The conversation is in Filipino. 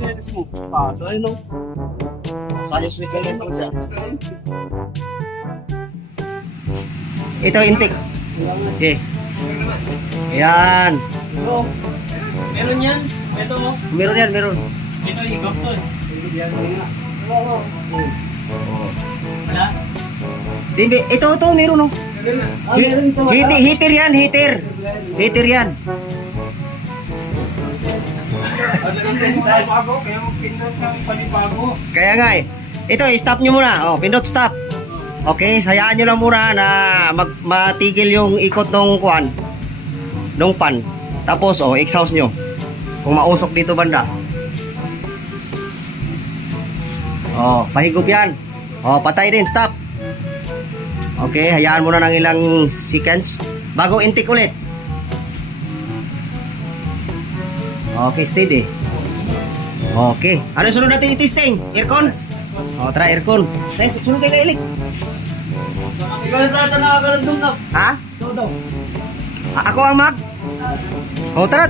pinilis mo. So, ayun no. Saan yung switch ayun po siya? Ito intake. Okay. Yan. Oo. Meron yan. Ito mo. Meron yan, meron. Ito ikot to eh. Oo. Wala? Hindi, ito, meron oh. Meron ito. Heater yan, heater. Heater yan. Kaya nga eh. Ito, stop nyo muna. Oh, pindot stop. Okay, sayaan nyo lang muna na matigil yung ikot ng kuan. Nung pan. Tapos, oh, exhaust nyo. Kung mausok dito banda. Oh, pahigop yan. Oh, patay din, stop. Okay, hayaan mo na ng ilang seconds. Bago intake ulit. Okay, steady. Okay. Ano sunod natin i-testing? Aircon? O, tara, aircon. Test, sunod kayo kailik. Ikaw na talaga nakakalandong na. Ha? Ito daw. Ako ang mag? O, tara.